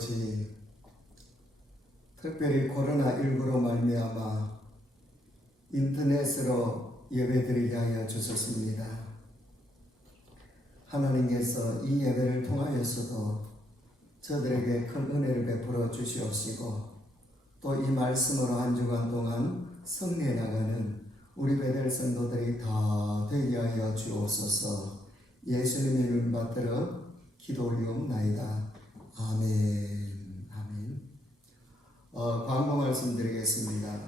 아버지, 특별히 코로나19로 말미암아 인터넷으로 예배드리게 하여 주셨습니다. 하나님께서 이 예배를 통하여서도 저들에게 큰 은혜를 베풀어 주시옵시고, 또 이 말씀으로 한 주간 동안 승리해 나가는 우리 베델 성도들이 다 되게 하여 주옵소서. 예수님의 이름 받들어 기도 올리옵나이다. 아멘. 아멘. 광고 말씀드리겠습니다.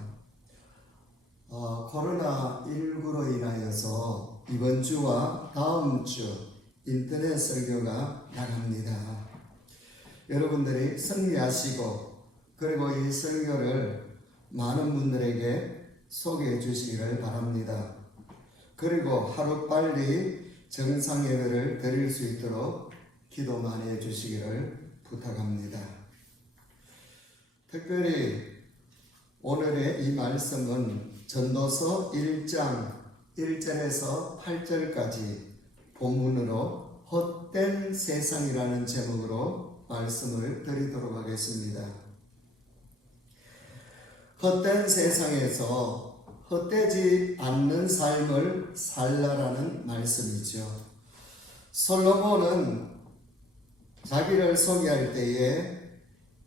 코로나19로 인하여서 이번 주와 다음 주 인터넷 설교가 나갑니다. 여러분들이 승리하시고, 그리고 이 설교를 많은 분들에게 소개해 주시기를 바랍니다. 그리고 하루빨리 정상 예배를 드릴 수 있도록 기도 많이 해 주시기를 부탁합니다. 특별히 오늘의 이 말씀은 전도서 1장 1절에서 8절까지 본문으로 헛된 세상이라는 제목으로 말씀을 드리도록 하겠습니다. 헛된 세상에서 헛되지 않는 삶을 살라라는 말씀이죠. 솔로몬은 자기를 소개할 때에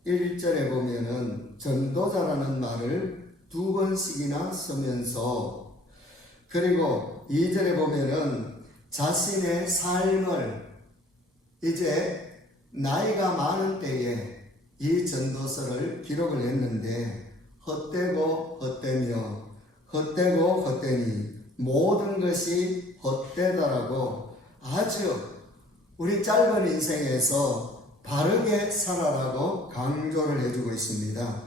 1절에 보면은 전도자라는 말을 2번씩이나 쓰면서, 그리고 2절에 보면은 자신의 삶을 이제 나이가 많은 때에 이 전도서를 기록을 했는데, 헛되고 헛되며 헛되고 헛되니 모든 것이 헛되다라고 아주 우리 짧은 인생에서 바르게 살아라고 강조를 해주고 있습니다.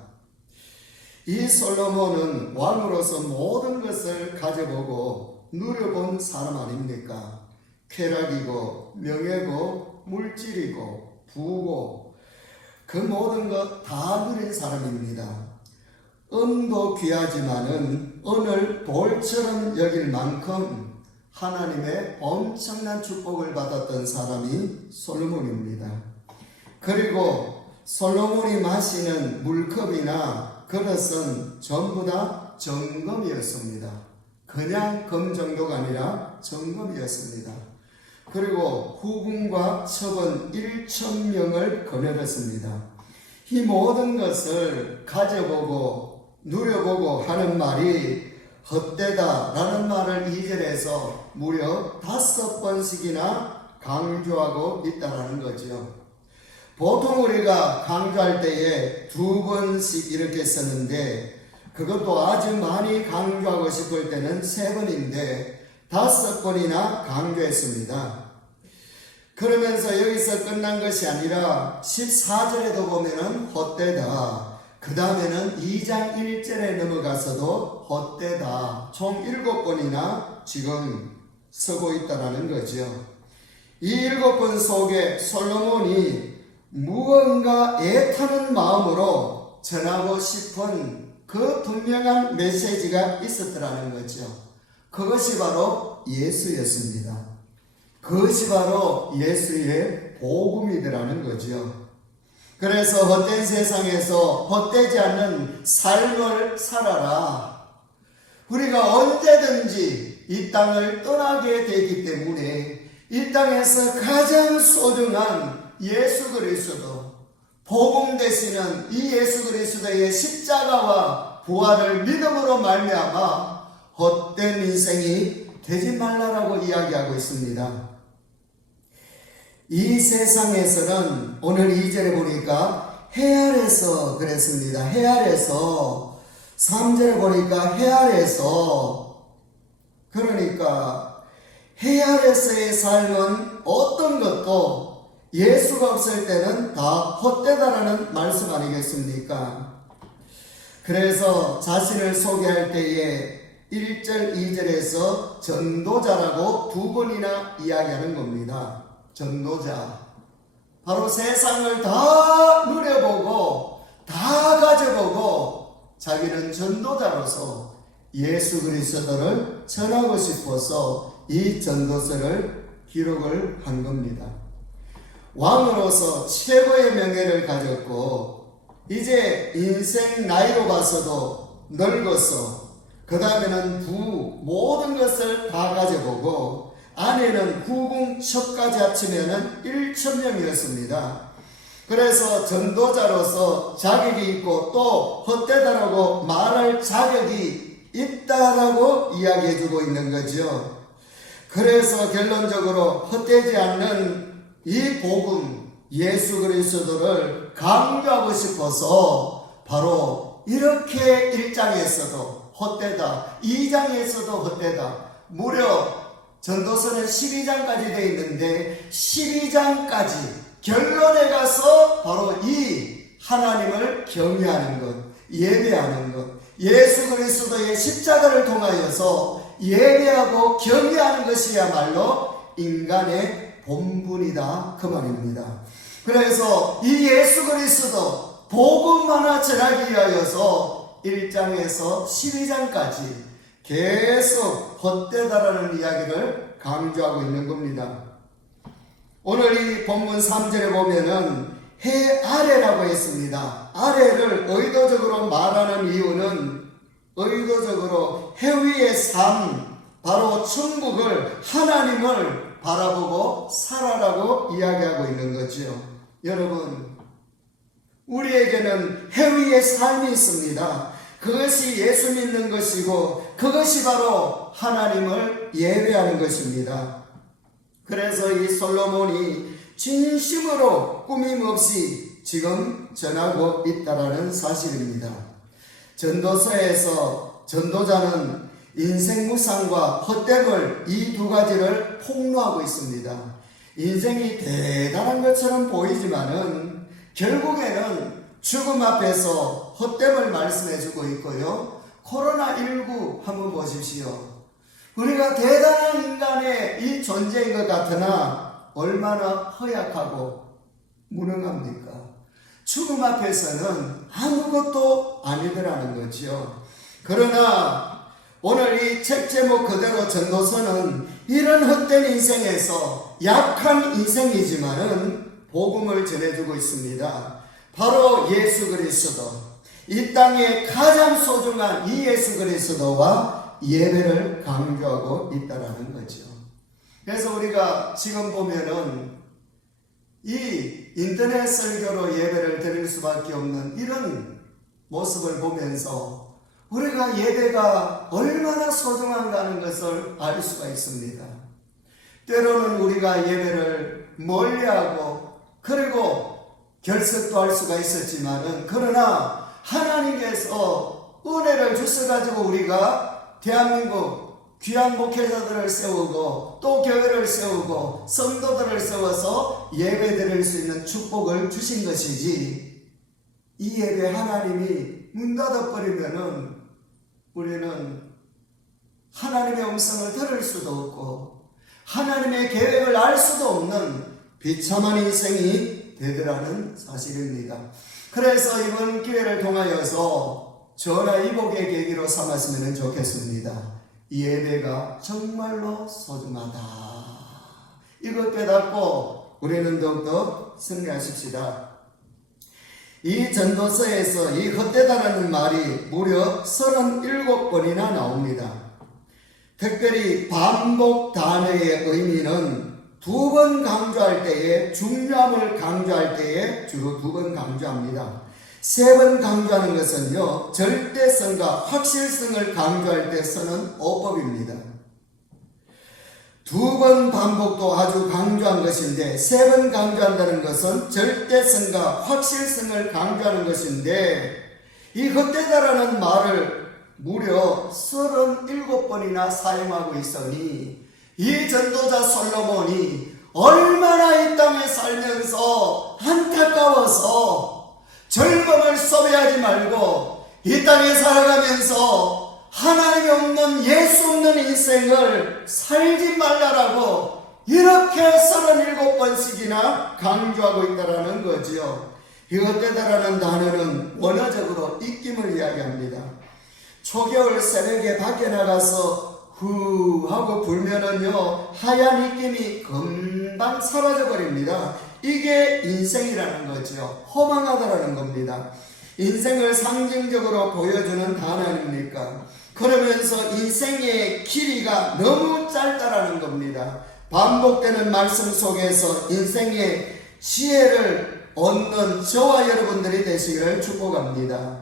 이 솔로몬은 왕으로서 모든 것을 가져보고 누려본 사람 아닙니까? 쾌락이고 명예고 물질이고 부고 그 모든 것 다 누린 사람입니다. 은도 귀하지만은 은을 돌처럼 여길 만큼 하나님의 엄청난 축복을 받았던 사람이 솔로몬입니다. 그리고 솔로몬이 마시는 물컵이나 그릇은 전부 다 정금이었습니다. 그냥 금 정도가 아니라 정금이었습니다. 그리고 후궁과 첩은 1,000명을 거느렸습니다. 이 모든 것을 가져보고 누려보고 하는 말이 헛되다라는 말을 2절에서 무려 5번씩이나 강조하고 있다는 거죠. 보통 우리가 강조할 때에 2번씩 이렇게 쓰는데, 그것도 아주 많이 강조하고 싶을 때는 3번인데 5번이나 강조했습니다. 그러면서 여기서 끝난 것이 아니라 14절에도 보면은 헛되다, 그 다음에는 2장 1절에 넘어가서도 헛되다, 총 7번이나 지금 쓰고 있다는 거죠. 이 7번 속에 솔로몬이 무언가 애타는 마음으로 전하고 싶은 그 분명한 메시지가 있었더라는 거죠. 그것이 바로 예수였습니다. 그것이 바로 예수의 복음이더라는 거죠. 그래서 헛된 세상에서 헛되지 않는 삶을 살아라. 우리가 언제든지 이 땅을 떠나게 되기 때문에 이 땅에서 가장 소중한 예수 그리스도, 복음 되시는 이 예수 그리스도의 십자가와 부활을 믿음으로 말미암아 헛된 인생이 되지 말라라고 이야기하고 있습니다. 이 세상에서는 오늘 2절에 보니까 해 아래서 그랬습니다. 해 아래서. 3절에 보니까 해 아래서. 그러니까 해 아래서의 삶은 어떤 것도 예수가 없을 때는 다 헛되다라는 말씀 아니겠습니까? 그래서 자신을 소개할 때에 1절, 2절에서 전도자라고 2번이나 이야기하는 겁니다. 전도자. 바로 세상을 다 누려보고 다 가져보고 자기는 전도자로서 예수 그리스도를 전하고 싶어서 이 전도서를 기록을 한 겁니다. 왕으로서 최고의 명예를 가졌고 이제 인생 나이로 봐서도 늙어서 그 다음에는 부 모든 것을 다 가져보고 아내는 후궁 첩까지 합치면은 1,000명이었습니다. 그래서 전도자로서 자격이 있고 또 헛되다라고 말할 자격이 있다라고 이야기해주고 있는 거죠. 그래서 결론적으로 헛되지 않는 이 복음 예수 그리스도를 강조하고 싶어서 바로 이렇게 1장에서도 헛되다, 2장에서도 헛되다, 무려 전도서는 12장까지 되어 있는데 12장까지 결론에 가서 바로 이 하나님을 경외하는 것, 예배하는 것, 예수 그리스도의 십자가를 통하여서 예배하고 경외하는 것이야말로 인간의 본분이다 그 말입니다. 그래서 이 예수 그리스도 복음 하나 전하기 위하여서 1장에서 12장까지 계속 헛되다라는 이야기를 강조하고 있는 겁니다. 오늘 이 본문 3절에 보면은 해 아래라고 했습니다. 아래를 의도적으로 말하는 이유는 의도적으로 해 위의 삶, 바로 천국을 하나님을 바라보고 살아라고 이야기하고 있는 거죠. 여러분, 우리에게는 해 위의 삶이 있습니다. 그것이 예수 믿는 것이고 그것이 바로 하나님을 예배하는 것입니다. 그래서 이 솔로몬이 진심으로 꾸밈없이 지금 전하고 있다라는 사실입니다. 전도서에서 전도자는 인생 무상과 헛됨을 이 두 가지를 폭로하고 있습니다. 인생이 대단한 것처럼 보이지만은 결국에는 죽음 앞에서 헛됨을 말씀해주고 있고요. 코로나19 한번 보십시오. 우리가 대단한 인간의 이 존재인 것 같으나 얼마나 허약하고 무능합니까? 죽음 앞에서는 아무것도 아니더라는 거지요. 그러나 오늘 이 책 제목 그대로 전도서는 이런 헛된 인생에서 약한 인생이지만은 복음을 전해주고 있습니다. 바로 예수 그리스도, 이 땅에 가장 소중한 이 예수 그리스도와 예배를 강조하고 있다라는 거죠. 그래서 우리가 지금 보면은 이 인터넷 설교로 예배를 드릴 수밖에 없는 이런 모습을 보면서 우리가 예배가 얼마나 소중한가는 것을 알 수가 있습니다. 때로는 우리가 예배를 멀리하고 그리고 결석도 할 수가 있었지만은 그러나 하나님께서 은혜를 주셔가지고 우리가 대한민국 귀한 목회자들을 세우고 또 교회를 세우고 성도들을 세워서 예배 드릴 수 있는 축복을 주신 것이지, 이 예배 하나님이 문 닫아버리면은 우리는 하나님의 음성을 들을 수도 없고 하나님의 계획을 알 수도 없는 비참한 인생이 되더라는 사실입니다. 그래서 이번 기회를 통하여서 전하 이복의 계기로 삼았으면 좋겠습니다. 이 예배가 정말로 소중하다. 이것 깨닫고 우리는 더욱더 승리하십시다. 이 전도서에서 이 헛되다라는 말이 무려 37번이나 나옵니다. 특별히 반복 단어의 의미는 두 번 강조할 때에 중요함을 강조할 때에 주로 두 번 강조합니다. 세 번 강조하는 것은요, 절대성과 확실성을 강조할 때 쓰는 어법입니다. 두 번 반복도 아주 강조한 것인데 세 번 강조한다는 것은 절대성과 확실성을 강조하는 것인데, 이 헛되다라는 말을 무려 37번이나 사용하고 있으니 이 전도자 솔로몬이 얼마나 이 땅에 살면서 안타까워서 젊음을 소비하지 말고 이 땅에 살아가면서 하나님이 없는 예수 없는 인생을 살지 말라라고 이렇게 37번씩이나 강조하고 있다는 거지요. 이 헛되다라는 단어는 원어적으로 입김을 이야기합니다. 초겨울 새벽에 밖에 나가서 후 하고 불면은요, 하얀 입김이 금방 사라져 버립니다. 이게 인생이라는 거죠. 허망하다라는 겁니다. 인생을 상징적으로 보여주는 단어 아닙니까? 그러면서 인생의 길이가 너무 짧다라는 겁니다. 반복되는 말씀 속에서 인생의 지혜를 얻는 저와 여러분들이 되시기를 축복합니다.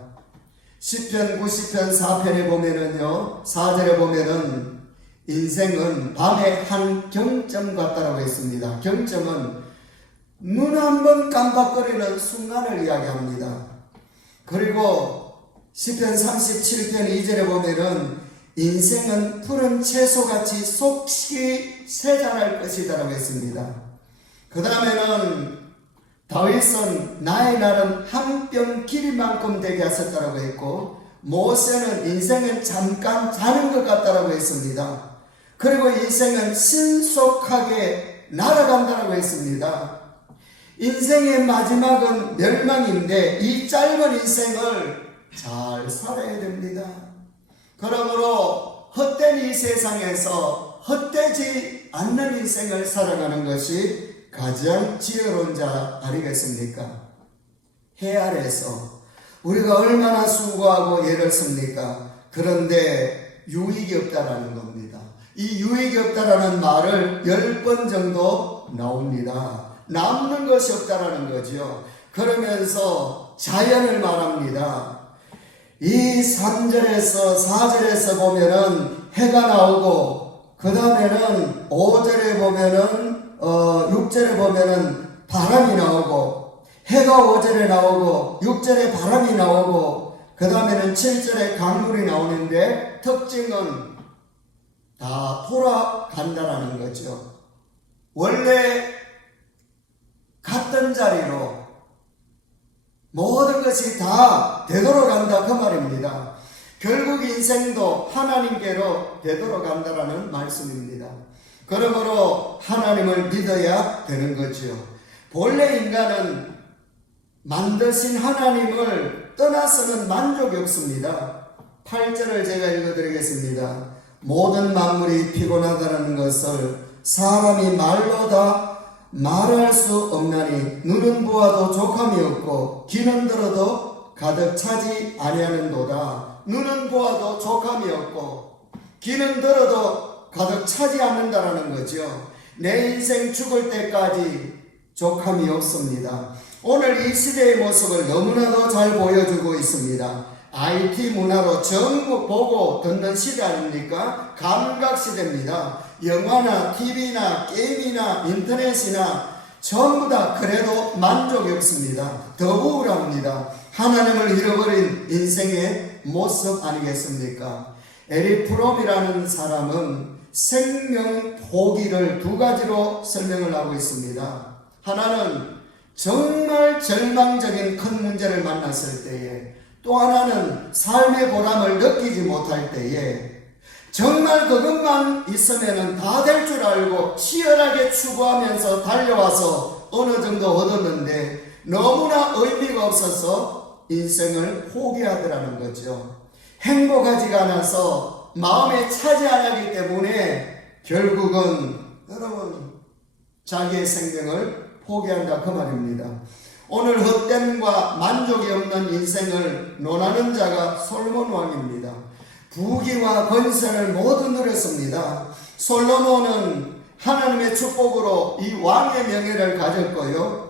시편 90편 4편에 보면은요, 4절에 보면은 인생은 밤의 한 경점 같다라고 했습니다. 경점은 눈 한 번 깜빡거리는 순간을 이야기합니다. 그리고 시편 37편 2절에 보면은 인생은 푸른 채소같이 속히 쇠잔할 것이다라고 했습니다. 그 다음에는 다윗은 나의 날은 한 뼘 길이만큼 되게 하셨다라고 했고, 모세는 인생은 잠깐 자는 것 같다라고 했습니다. 그리고 인생은 신속하게 날아간다라고 했습니다. 인생의 마지막은 멸망인데 이 짧은 인생을 잘 살아야 됩니다. 그러므로 헛된 이 세상에서 헛되지 않는 인생을 살아가는 것이 가장 지혜로운 자 아니겠습니까? 해 아래서 우리가 얼마나 수고하고 애를 씁니까? 그런데 유익이 없다라는 겁니다. 이 유익이 없다라는 말을 10번 정도 나옵니다. 남는 것이 없다라는 거죠. 그러면서 자연을 말합니다. 이 3절에서 4절에서 보면은 해가 나오고, 그 다음에는 5절에 보면은 6절에 보면은 바람이 나오고, 해가 5절에 나오고 6절에 바람이 나오고, 그 다음에는 7절에 강물이 나오는데 특징은 다 돌아간다라는 거죠. 원래 갔던 자리로 모든 것이 다 되돌아간다 그 말입니다. 결국 인생도 하나님께로 되돌아간다라는 말씀입니다. 그러므로 하나님을 믿어야 되는 거죠. 본래 인간은 만드신 하나님을 떠나서는 만족이 없습니다. 8절을 제가 읽어드리겠습니다. 모든 만물이 피곤하다는 것을 사람이 말로 다 말할 수 없나니 눈은 보아도 족함이 없고 귀는 들어도 가득 차지 아니하는도다. 눈은 보아도 족함이 없고 귀는 들어도 가득 차지 않는다라는 거죠. 내 인생 죽을 때까지 족함이 없습니다. 오늘 이 시대의 모습을 너무나도 잘 보여주고 있습니다. IT 문화로 전부 보고 듣는 시대 아닙니까? 감각 시대입니다. 영화나 TV나 게임이나 인터넷이나 전부 다 그래도 만족이 없습니다. 더 우울합니다. 하나님을 잃어버린 인생의 모습 아니겠습니까? 에릭 프롬이라는 사람은 생명 포기를 두 가지로 설명을 하고 있습니다. 하나는 정말 절망적인 큰 문제를 만났을 때에, 또 하나는 삶의 보람을 느끼지 못할 때에, 정말 그것만 있으면 다 될 줄 알고 치열하게 추구하면서 달려와서 어느 정도 얻었는데 너무나 의미가 없어서 인생을 포기하더라는 거죠. 행복하지가 않아서 마음에 차지 안 하기 때문에 결국은 여러분 자기의 생명을 포기한다 그 말입니다. 오늘 헛됨과 만족이 없는 인생을 논하는 자가 솔몬 왕입니다. 부귀와 권세를 모두 누렸습니다. 솔로몬은 하나님의 축복으로 이 왕의 명예를 가졌고요,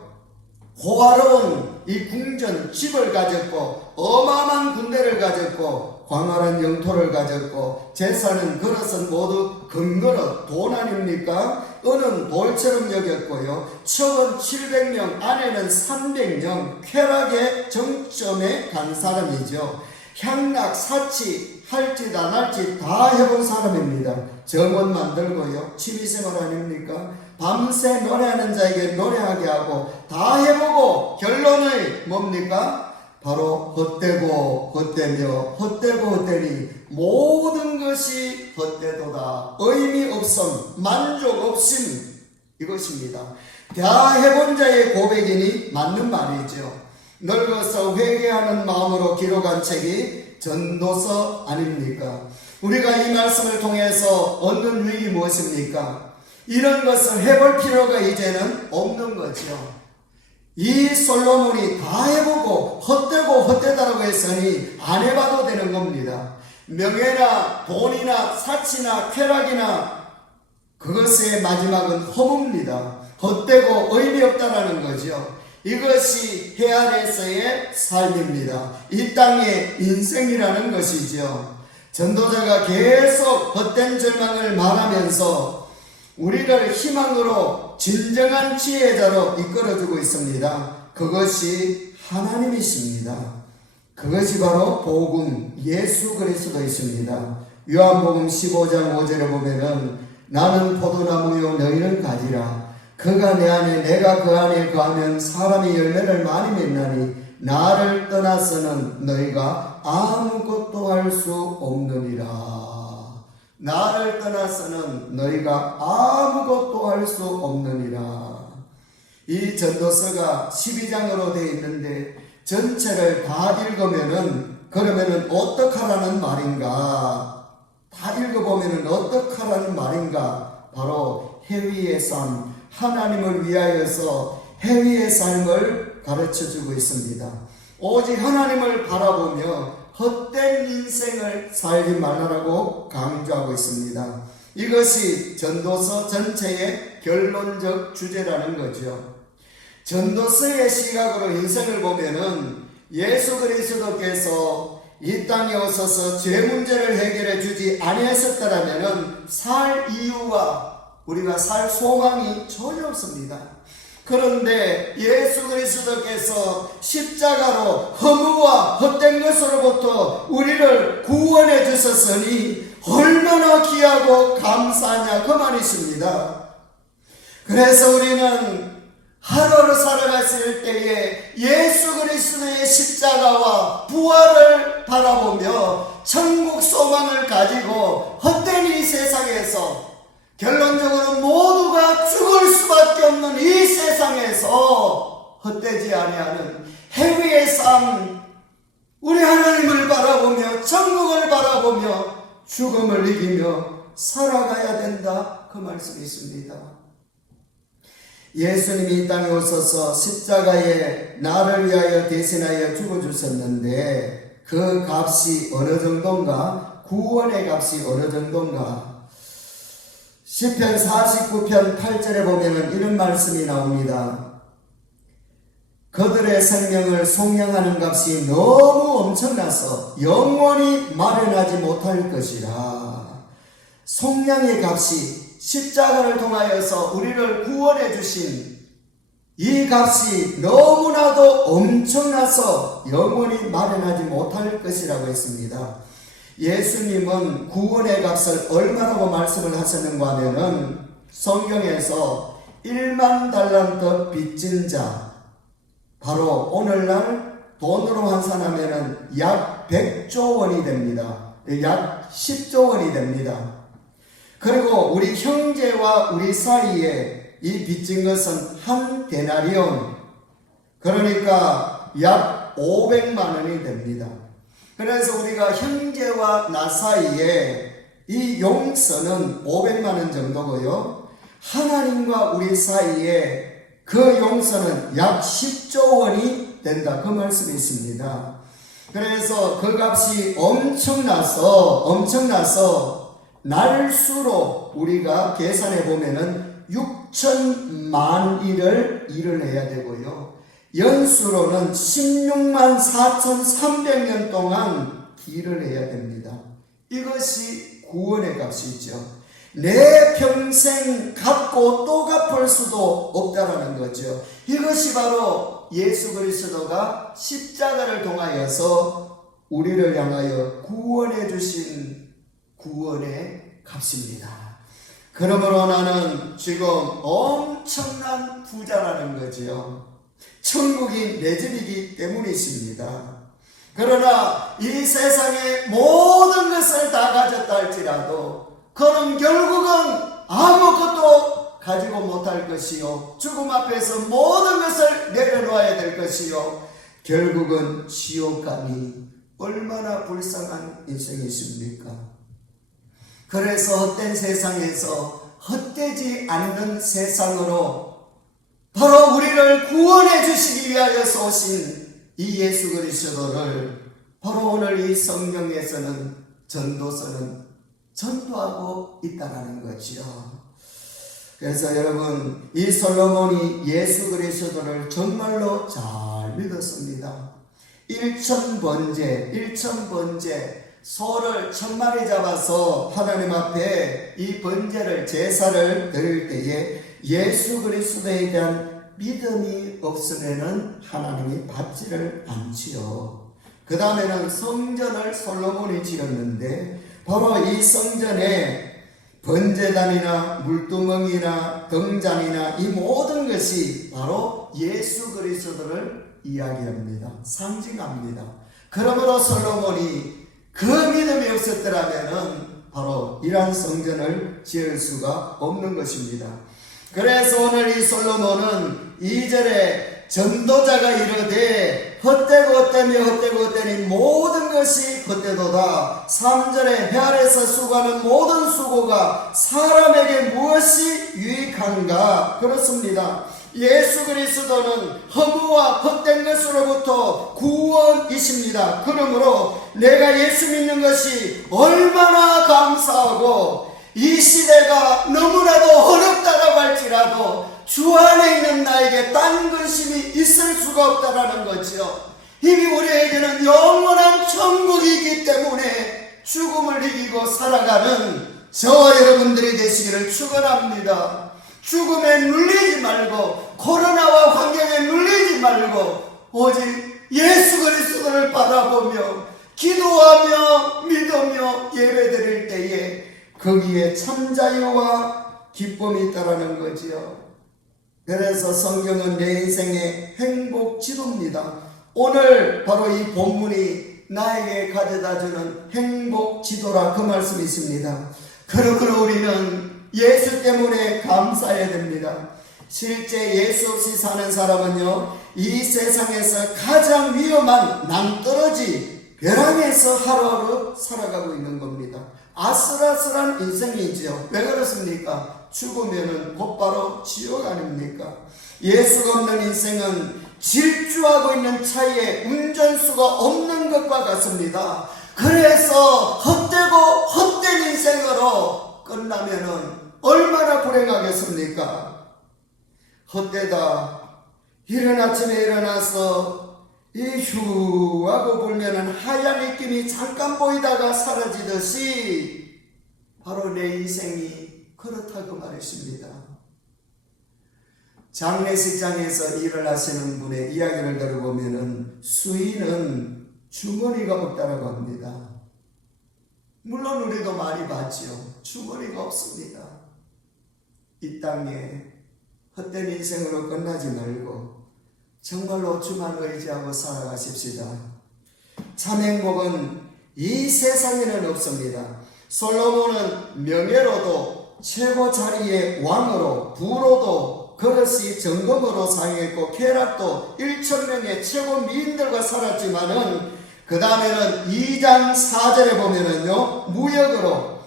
호화로운 이 궁전 집을 가졌고, 어마어마한 군대를 가졌고, 광활한 영토를 가졌고, 재산은 그릇은 모두 금그릇 돈 아닙니까? 은은 돌처럼 여겼고요, 척은 700명, 아내는 300명, 쾌락의 정점에 간 사람이죠. 향락, 사치, 할짓 안 할짓 다 해본 사람입니다. 정원 만들고요, 취미생활 아닙니까? 밤새 노래하는 자에게 노래하게 하고 다 해보고 결론은 뭡니까? 바로 헛되고 헛되며 헛되고 헛되니 모든 것이 헛되도다. 의미 없음, 만족 없음, 이것입니다. 다 해본 자의 고백이니 맞는 말이죠. 늙어서 회개하는 마음으로 기록한 책이 전도서 아닙니까? 우리가 이 말씀을 통해서 얻는 유익이 무엇입니까? 이런 것을 해볼 필요가 이제는 없는 거죠. 이 솔로몬이 다 해보고 헛되고 헛되다라고 했으니 안 해봐도 되는 겁니다. 명예나 돈이나 사치나 쾌락이나 그것의 마지막은 허무입니다. 헛되고 의미 없다라는 거죠. 이것이 헤아레서의 삶입니다. 이 땅의 인생이라는 것이죠. 전도자가 계속 헛된 절망을 말하면서 우리를 희망으로 진정한 지혜자로 이끌어주고 있습니다. 그것이 하나님이십니다. 그것이 바로 복음 예수 그리스도이십니다. 요한복음 15장 5절에 보면은 나는 포도나무요 너희는 가지라. 그가 내 안에 내가 그 안에 거하면 사람이 열매를 많이 맺나니 나를 떠나서는 너희가 아무것도 할 수 없느니라. 나를 떠나서는 너희가 아무것도 할 수 없느니라. 이 전도서가 12장으로 되어 있는데 전체를 다 읽으면은 그러면은 어떡하라는 말인가? 다 읽어보면은 어떡하라는 말인가? 바로 해위의 삶, 하나님을 위하여서 해위의 삶을 가르쳐주고 있습니다. 오직 하나님을 바라보며 헛된 인생을 살지 말라고 강조하고 있습니다. 이것이 전도서 전체의 결론적 주제라는 거죠. 전도서의 시각으로 인생을 보면은 예수 그리스도께서 이 땅에 오셔서 죄 문제를 해결해 주지 아니하셨다라면은 살 이유와 우리가 살 소망이 전혀 없습니다. 그런데 예수 그리스도께서 십자가로 허무와 헛된 것으로부터 우리를 구원해 주셨으니 얼마나 귀하고 감사하냐 그 말이십니다. 그래서 우리는 하루를 살아갔을 때에 예수 그리스도의 십자가와 부활을 바라보며 천국 소망을 가지고 헛된 이 세상에서 결론적으로 모두가 죽을 수밖에 없는 이 세상에서 헛되지 아니하는 해위의 삶, 우리 하나님을 바라보며 천국을 바라보며 죽음을 이기며 살아가야 된다 그 말씀이 있습니다. 예수님이 이 땅에 오셔서 십자가에 나를 위하여 대신하여 죽어주셨는데 그 값이 어느 정도인가? 구원의 값이 어느 정도인가? 시편 49편 8절에 보면 이런 말씀이 나옵니다. 그들의 생명을 속량하는 값이 너무 엄청나서 영원히 마련하지 못할 것이라. 속량의 값이 십자가를 통하여서 우리를 구원해 주신 이 값이 너무나도 엄청나서 영원히 마련하지 못할 것이라고 했습니다. 예수님은 구원의 값을 얼마라고 말씀을 하셨는가 하면은 성경에서 1만 달란트 빚진 자, 바로 오늘날 돈으로 환산하면은 약 100조 원이 됩니다. 약 10조 원이 됩니다. 그리고 우리 형제와 우리 사이에 이 빚진 것은 한 데나리온, 그러니까 약 500만 원이 됩니다. 그래서 우리가 형제와 나 사이에 이 용서는 500만 원 정도고요. 하나님과 우리 사이에 그 용서는 약 10조 원이 된다 그 말씀이 있습니다. 그래서 그 값이 엄청나서 날수로 우리가 계산해 보면은 6천만 일을 해야 되고요. 연수로는 16만 4,300년 동안 길을 해야 됩니다. 이것이 구원의 값이죠. 내 평생 갚고 또 갚을 수도 없다라는 거죠. 이것이 바로 예수 그리스도가 십자가를 통하여서 우리를 향하여 구원해 주신 구원의 값입니다. 그러므로 나는 지금 엄청난 부자라는 거지요. 천국이 내 집이기 때문이십니다. 그러나 이 세상의 모든 것을 다 가졌다 할지라도 그는 결국은 아무것도 가지고 못할 것이요, 죽음 앞에서 모든 것을 내려놓아야 될 것이요, 결국은 지옥 감이 얼마나 불쌍한 인생이십니까? 그래서 헛된 세상에서 헛되지 않는 세상으로 바로 우리를 구원해 주시기 위하여서 오신 이 예수 그리스도를 바로 오늘 이 성경에서는 전도서는 전도하고 있다는 거지요. 그래서 여러분, 이 솔로몬이 예수 그리스도를 정말로 잘 믿었습니다. 일천번제 소를 1000마리 잡아서 하나님 앞에 이 번제를 제사를 드릴 때에 예수 그리스도에 대한 믿음이 없으면은 하나님이 받지를 않지요. 그 다음에는 성전을 솔로몬이 지었는데 바로 이 성전에 번제단이나 물두멍이나 등잔이나 이 모든 것이 바로 예수 그리스도를 이야기합니다. 상징합니다. 그러므로 솔로몬이 그 믿음이 없었더라면은 바로 이러한 성전을 지을 수가 없는 것입니다. 그래서 오늘 이 솔로몬은 2절에 전도자가 이르되 헛되고 헛되니 모든 것이 헛되도다. 3절에 해 아래서 수고하는 모든 수고가 사람에게 무엇이 유익한가? 그렇습니다. 예수 그리스도는 허무와 헛된 것으로부터 구원이십니다. 그러므로 내가 예수 믿는 것이 얼마나 감사하고 이 시대가 너무나도 어렵다고 할지라도 주 안에 있는 나에게 딴 근심이 있을 수가 없다라는 거죠. 이미 우리에게는 영원한 천국이기 때문에 죽음을 이기고 살아가는 저와 여러분들이 되시기를 축원합니다. 죽음에 눌리지 말고 코로나와 환경에 눌리지 말고 오직 예수 그리스도를 바라보며 기도하며 믿으며 예배드릴 때에 거기에 참 자유와 기쁨이 있다라는 거지요. 그래서 성경은 내 인생의 행복 지도입니다. 오늘 바로 이 본문이 나에게 가져다주는 행복 지도라 그 말씀이 있습니다. 그러므로 우리는 예수 때문에 감사해야 됩니다. 실제 예수 없이 사는 사람은요, 이 세상에서 가장 위험한 낭떠러지 벼랑에서 하루하루 살아가고 있는 겁니다. 아슬아슬한 인생이죠. 왜 그렇습니까? 죽으면은 곧바로 지옥 아닙니까? 예수가 없는 인생은 질주하고 있는 차에 운전수가 없는 것과 같습니다. 그래서 헛되고 헛된 인생으로 끝나면은 얼마나 불행하겠습니까? 헛되다. 이른 아침에 일어나서 이 휴하고 불면은 하얀 입김이 잠깐 보이다가 사라지듯이 바로 내 인생이 그렇다고 말했습니다. 장례식장에서 일을 하시는 분의 이야기를 들어보면은 수인은 주머니가 없다라고 합니다. 물론 우리도 많이 봤지요. 주머니가 없습니다. 이 땅에 헛된 인생으로 끝나지 말고 정말로 주만 의지하고 살아가십시다. 참 행복은 이 세상에는 없습니다. 솔로몬은 명예로도 최고 자리의 왕으로, 부로도 그릇이 정금으로 사용했고 쾌락도 1000명의 최고 미인들과 살았지만은 그 다음에는 2장 4절에 보면은요, 무역으로,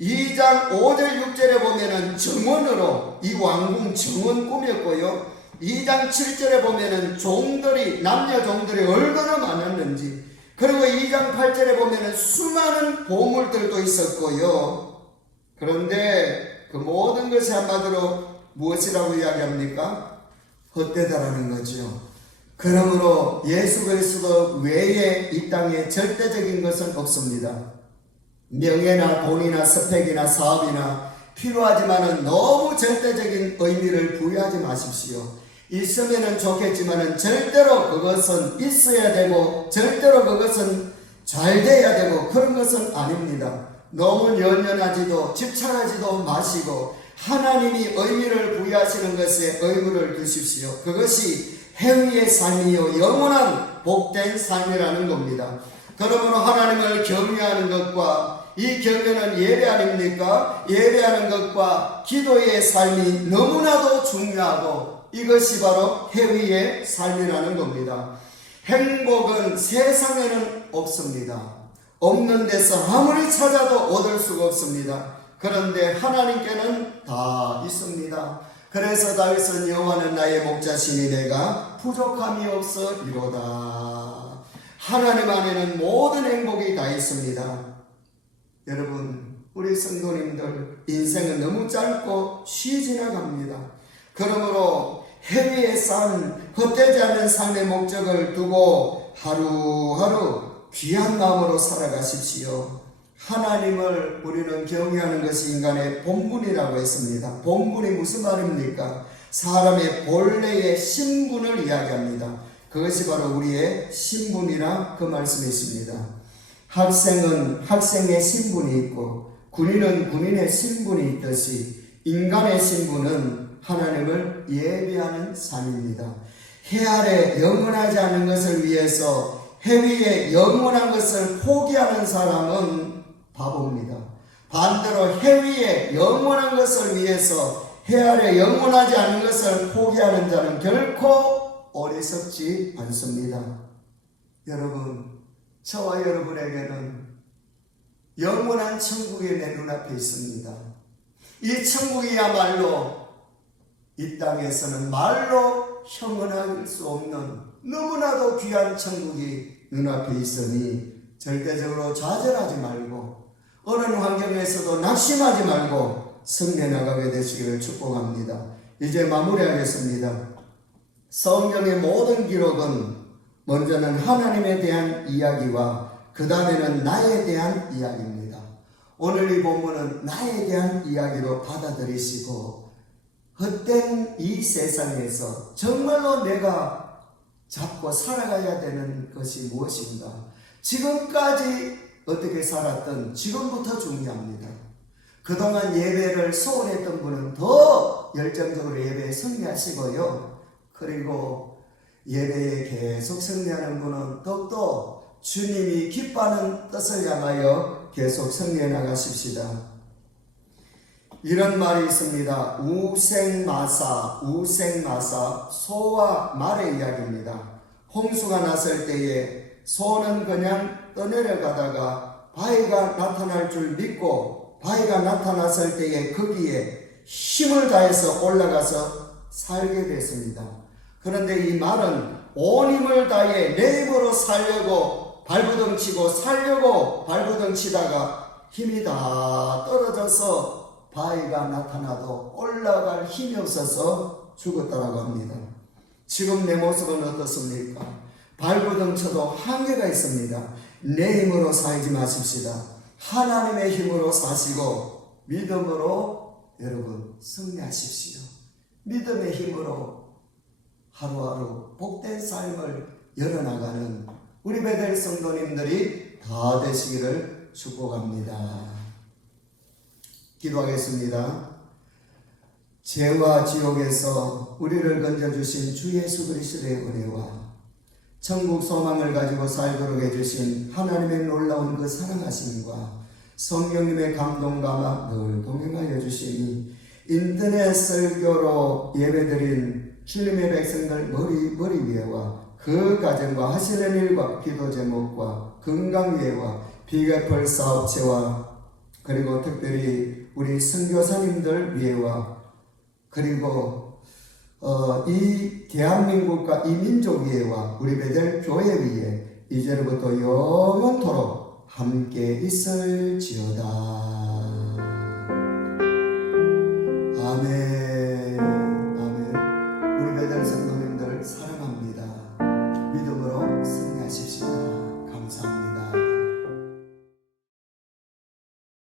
2장 5절 6절에 보면은 정원으로 이 왕궁 정원 꾸몄고요, 2장 7절에 보면은 종들이, 남녀 종들이 얼마나 많았는지, 그리고 2장 8절에 보면은 수많은 보물들도 있었고요. 그런데 그 모든 것이 한마디로 무엇이라고 이야기합니까? 헛되다라는 거죠. 그러므로 예수 그리스도 외에 이 땅에 절대적인 것은 없습니다. 명예나 돈이나 스펙이나 사업이나 필요하지만은 너무 절대적인 의미를 부여하지 마십시오. 있으면은 좋겠지만은 절대로 그것은 있어야 되고 절대로 그것은 잘 돼야 되고 그런 것은 아닙니다. 너무 연연하지도 집착하지도 마시고 하나님이 의미를 부여하시는 것에 의무를 두십시오. 그것이 행위의 삶이요 영원한 복된 삶이라는 겁니다. 그러므로 하나님을 경외하는 것과 이 경외는 예배 아닙니까? 예배하는 것과 기도의 삶이 너무나도 중요하고 이것이 바로 행위의 삶이라는 겁니다. 행복은 세상에는 없습니다. 없는 데서 아무리 찾아도 얻을 수가 없습니다. 그런데 하나님께는 다 있습니다. 그래서 다윗은 여호와는 나의 목자시니 내가 부족함이 없으리로다. 하나님 안에는 모든 행복이 다 있습니다. 여러분, 우리 성도님들 인생은 너무 짧고 쉬 지나갑니다. 그러므로 해위에 쌓은 헛되지 않은 삶의 목적을 두고 하루하루 귀한 마음으로 살아가십시오. 하나님을 우리는 경외하는 것이 인간의 본분이라고 했습니다. 본분이 무슨 말입니까? 사람의 본래의 신분을 이야기합니다. 그것이 바로 우리의 신분이라 그 말씀이 있습니다. 학생은 학생의 신분이 있고 군인은 군인의 신분이 있듯이 인간의 신분은 하나님을 예비하는 삶입니다. 해 아래 영원하지 않은 것을 위해서 해 위에 영원한 것을 포기하는 사람은 바보입니다. 반대로 해 위에 영원한 것을 위해서 해 아래 영원하지 않은 것을 포기하는 자는 결코 어리석지 않습니다. 여러분, 저와 여러분에게는 영원한 천국이 내 눈앞에 있습니다. 이 천국이야말로 이 땅에서는 말로 형언할 수 없는 너무나도 귀한 천국이 눈앞에 있으니 절대적으로 좌절하지 말고 어느 환경에서도 낙심하지 말고 승리해 나가게 되시기를 축복합니다. 이제 마무리하겠습니다. 성경의 모든 기록은 먼저는 하나님에 대한 이야기와 그 다음에는 나에 대한 이야기입니다. 오늘 이 본문은 나에 대한 이야기로 받아들이시고 헛된 이 세상에서 정말로 내가 잡고 살아가야 되는 것이 무엇인가? 지금까지 어떻게 살았든 지금부터 중요합니다. 그동안 예배를 소홀했던 분은 더 열정적으로 예배에 승리하시고요. 그리고 예배에 계속 승리하는 분은 더욱더 주님이 기뻐하는 뜻을 향하여 계속 승리해 나가십시다. 이런 말이 있습니다. 우생마사, 소와 말의 이야기입니다. 홍수가 났을 때에 소는 그냥 떠내려가다가 바위가 나타날 줄 믿고 바위가 나타났을 때에 거기에 힘을 다해서 올라가서 살게 됐습니다. 그런데 이 말은 온 힘을 다해 내 힘으로 살려고 발부둥치고 살려고 발부둥치다가 힘이 다 떨어져서 바위가 나타나도 올라갈 힘이 없어서 죽었다라고 합니다. 지금 내 모습은 어떻습니까? 발부둥쳐도 한계가 있습니다. 내 힘으로 살지 마십시다. 하나님의 힘으로 사시고 믿음으로 여러분 승리하십시오. 믿음의 힘으로 하루하루 복된 삶을 열어나가는 우리 베델 성도님들이 다 되시기를 축복합니다. 기도하겠습니다. 죄와 지옥에서 우리를 건져주신 주 예수 그리스도의 은혜와 천국 소망을 가지고 살도록 해주신 하나님의 놀라운 그 사랑하심과 성령님의 감동과 늘 동행하여 주시니 인터넷 설교로 예배드린 주님의 백성들 머리 위에와 그 가정과 하시는 일과 기도 제목과 건강위에와 비계풀 사업체와 그리고 특별히 우리 선교사님들 위에와 그리고 이 대한민국과 이 민족 위에와 우리 베델 교회 위에 이제부터 영원토록 함께 있을지어다. 아멘. 아멘. 우리 베델 성도님들 사랑합니다.